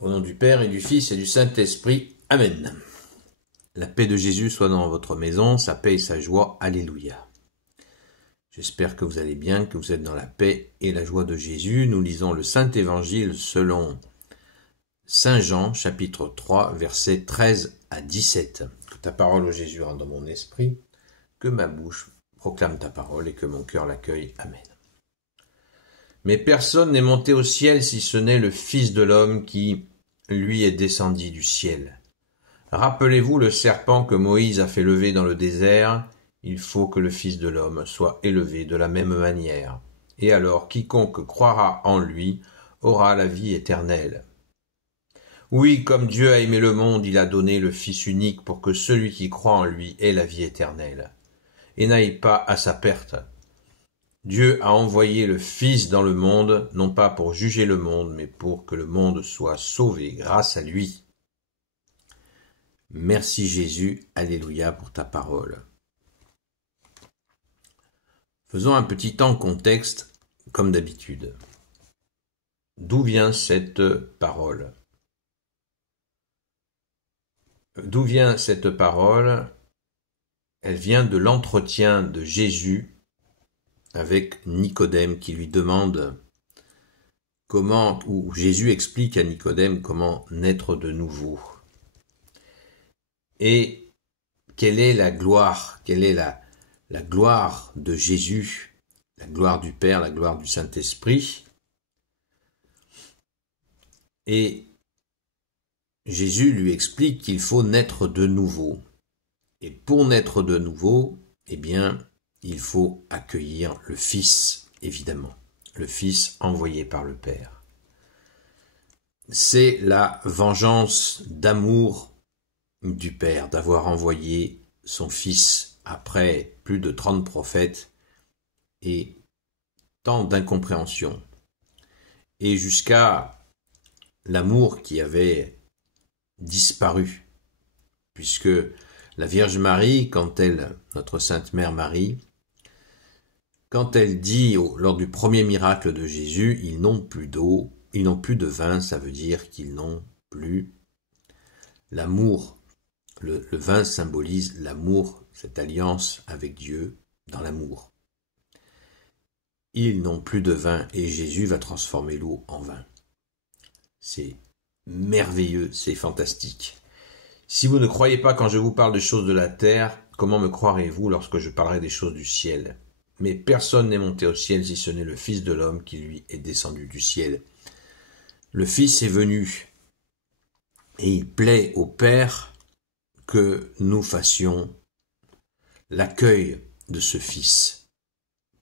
Au nom du Père et du Fils et du Saint-Esprit. Amen. La paix de Jésus soit dans votre maison, sa paix et sa joie. Alléluia. J'espère que vous allez bien, que vous êtes dans la paix et la joie de Jésus. Nous lisons le Saint-Évangile selon Saint Jean, chapitre 3, versets 13 à 17. Que ta parole, ô Jésus, rentre dans mon esprit, que ma bouche proclame ta parole et que mon cœur l'accueille. Amen. Mais personne n'est monté au ciel si ce n'est le Fils de l'homme qui, lui, est descendu du ciel. Rappelez-vous le serpent que Moïse a fait lever dans le désert. Il faut que le Fils de l'homme soit élevé de la même manière. Et alors quiconque croira en lui aura la vie éternelle. Oui, comme Dieu a aimé le monde, il a donné le Fils unique pour que celui qui croit en lui ait la vie éternelle, et n'aille pas à sa perte. Dieu a envoyé le Fils dans le monde, non pas pour juger le monde, mais pour que le monde soit sauvé grâce à lui. Merci Jésus, alléluia pour ta parole. Faisons un petit temps contexte, comme d'habitude. D'où vient cette parole? D'où vient cette parole? Elle vient de l'entretien de Jésus avec Nicodème qui lui demande comment, ou Jésus explique à Nicodème comment naître de nouveau. Et quelle est la gloire, quelle est la gloire de Jésus, la gloire du Père, la gloire du Saint-Esprit. Et Jésus lui explique qu'il faut naître de nouveau. Et pour naître de nouveau, eh bien, il faut accueillir le Fils, évidemment, le Fils envoyé par le Père. C'est la vengeance d'amour du Père, d'avoir envoyé son Fils après plus de 30 prophètes et tant d'incompréhension, et jusqu'à l'amour qui avait disparu, puisque la Vierge Marie, notre Sainte Mère Marie, quand elle dit lors du premier miracle de Jésus, ils n'ont plus d'eau, ils n'ont plus de vin, ça veut dire qu'ils n'ont plus l'amour. Le vin symbolise l'amour, cette alliance avec Dieu dans l'amour. Ils n'ont plus de vin et Jésus va transformer l'eau en vin. C'est merveilleux, c'est fantastique. Si vous ne croyez pas quand je vous parle des choses de la terre, comment me croirez-vous lorsque je parlerai des choses du ciel? Mais personne n'est monté au ciel si ce n'est le Fils de l'homme qui lui est descendu du ciel. Le Fils est venu et il plaît au Père que nous fassions l'accueil de ce Fils,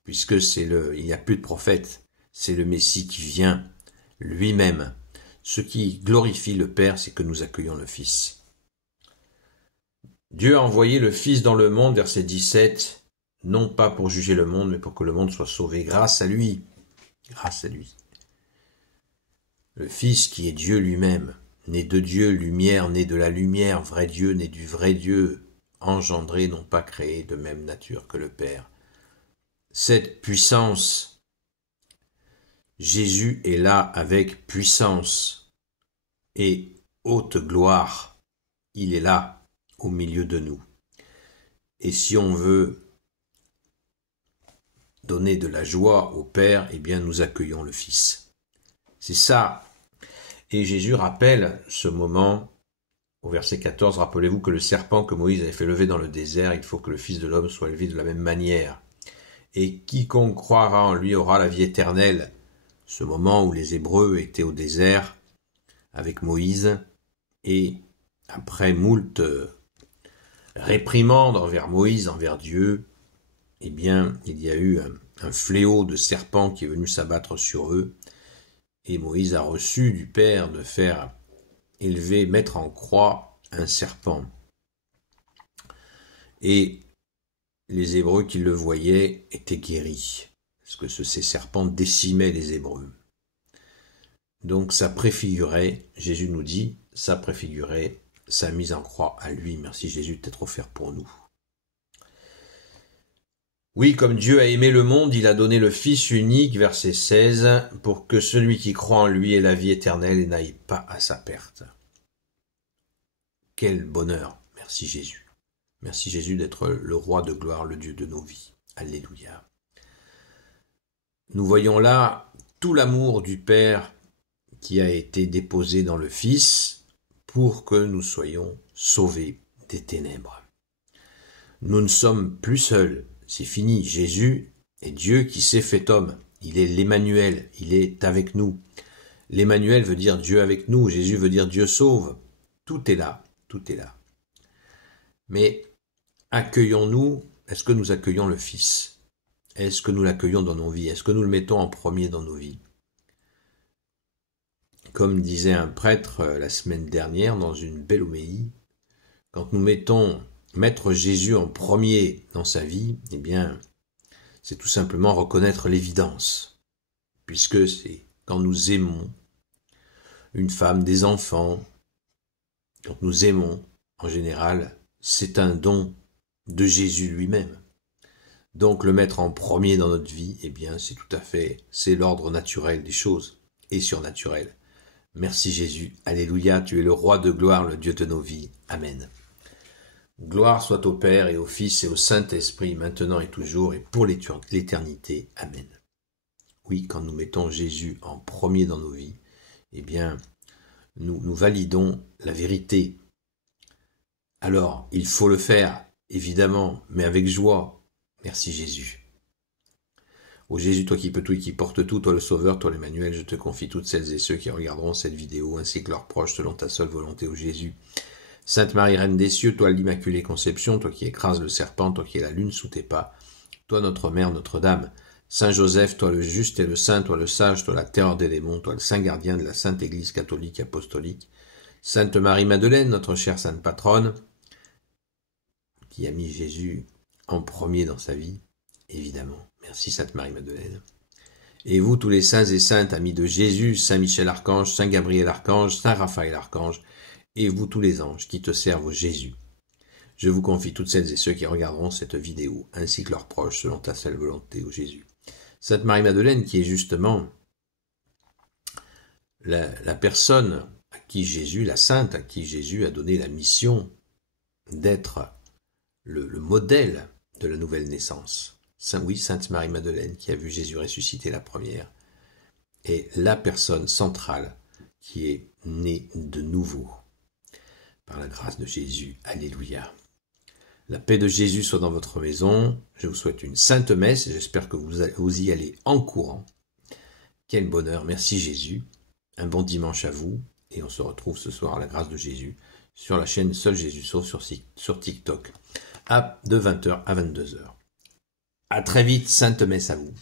puisque il n'y a plus de prophète, c'est le Messie qui vient lui-même. Ce qui glorifie le Père, c'est que nous accueillons le Fils. Dieu a envoyé le Fils dans le monde, verset 17, non pas pour juger le monde, mais pour que le monde soit sauvé grâce à lui. Grâce à lui. Le Fils qui est Dieu lui-même, né de Dieu, lumière, né de la lumière, vrai Dieu, né du vrai Dieu, engendré, non pas créé, de même nature que le Père. Cette puissance, Jésus est là avec puissance et haute gloire. Il est là, au milieu de nous. Et si on veut donner de la joie au Père, eh bien nous accueillons le Fils. C'est ça. Et Jésus rappelle ce moment au verset 14, rappelez-vous que le serpent que Moïse avait fait lever dans le désert, il faut que le Fils de l'homme soit élevé de la même manière. Et quiconque croira en lui aura la vie éternelle. Ce moment où les Hébreux étaient au désert avec Moïse, et après moult réprimandes envers Moïse, envers Dieu, eh bien, il y a eu un fléau de serpent qui est venu s'abattre sur eux, et Moïse a reçu du Père de faire élever, mettre en croix un serpent. Et les Hébreux qui le voyaient étaient guéris, parce que ces serpents décimaient les Hébreux. Donc ça préfigurait, Jésus nous dit, ça préfigurait sa mise en croix à lui. Merci Jésus d'être offert pour nous. Oui, comme Dieu a aimé le monde, il a donné le Fils unique, verset 16, pour que celui qui croit en lui ait la vie éternelle et n'aille pas à sa perte. Quel bonheur. Merci Jésus. Merci Jésus d'être le roi de gloire, le Dieu de nos vies. Alléluia. Nous voyons là tout l'amour du Père qui a été déposé dans le Fils pour que nous soyons sauvés des ténèbres. Nous ne sommes plus seuls. C'est fini. Jésus est Dieu qui s'est fait homme. Il est l'Emmanuel. Il est avec nous. L'Emmanuel veut dire Dieu avec nous. Jésus veut dire Dieu sauve. Tout est là. Tout est là. Mais accueillons-nous. Est-ce que nous accueillons le Fils? Est-ce que nous l'accueillons dans nos vies? Est-ce que nous le mettons en premier dans nos vies? Comme disait un prêtre la semaine dernière dans une belle homélie, quand nous mettons mettre Jésus en premier dans sa vie, eh bien, c'est tout simplement reconnaître l'évidence. Puisque c'est quand nous aimons une femme, des enfants, quand nous aimons, en général, c'est un don de Jésus lui-même. Donc le mettre en premier dans notre vie, eh bien, c'est l'ordre naturel des choses et surnaturel. Merci Jésus, alléluia, tu es le roi de gloire, le Dieu de nos vies. Amen. Gloire soit au Père et au Fils et au Saint-Esprit, maintenant et toujours et pour l'éternité. Amen. Oui, quand nous mettons Jésus en premier dans nos vies, eh bien, nous validons la vérité. Alors, il faut le faire, évidemment, mais avec joie. Merci Jésus. Ô Jésus, toi qui peux tout et qui portes tout, toi le Sauveur, toi l'Emmanuel, je te confie toutes celles et ceux qui regarderont cette vidéo, ainsi que leurs proches, selon ta seule volonté, ô Jésus. Sainte Marie, Reine des cieux, toi l'Immaculée Conception, toi qui écrases le serpent, toi qui es la lune sous tes pas, toi notre Mère, Notre-Dame. Saint Joseph, toi le juste et le saint, toi le sage, toi la terreur des démons, toi le saint gardien de la Sainte Église catholique apostolique. Sainte Marie-Madeleine, notre chère Sainte Patronne, qui a mis Jésus en premier dans sa vie, évidemment. Merci Sainte Marie-Madeleine. Et vous, tous les saints et saintes, amis de Jésus, Saint Michel Archange, Saint Gabriel Archange, Saint Raphaël Archange, et vous tous les anges qui te servent, Jésus. Je vous confie toutes celles et ceux qui regarderont cette vidéo, ainsi que leurs proches, selon ta seule volonté, ô Jésus. Sainte Marie-Madeleine, qui est justement la personne à qui Jésus, la sainte, à qui Jésus a donné la mission d'être le modèle de la nouvelle naissance. Sainte Marie-Madeleine, qui a vu Jésus ressusciter la première, est la personne centrale qui est née de nouveau. Par la grâce de Jésus, alléluia. La paix de Jésus soit dans votre maison. Je vous souhaite une sainte messe et j'espère que vous y allez en courant. Quel bonheur, merci Jésus. Un bon dimanche à vous et on se retrouve ce soir à la grâce de Jésus sur la chaîne Seul Jésus Sauve sur TikTok de 20h à 22h. À très vite, sainte messe à vous.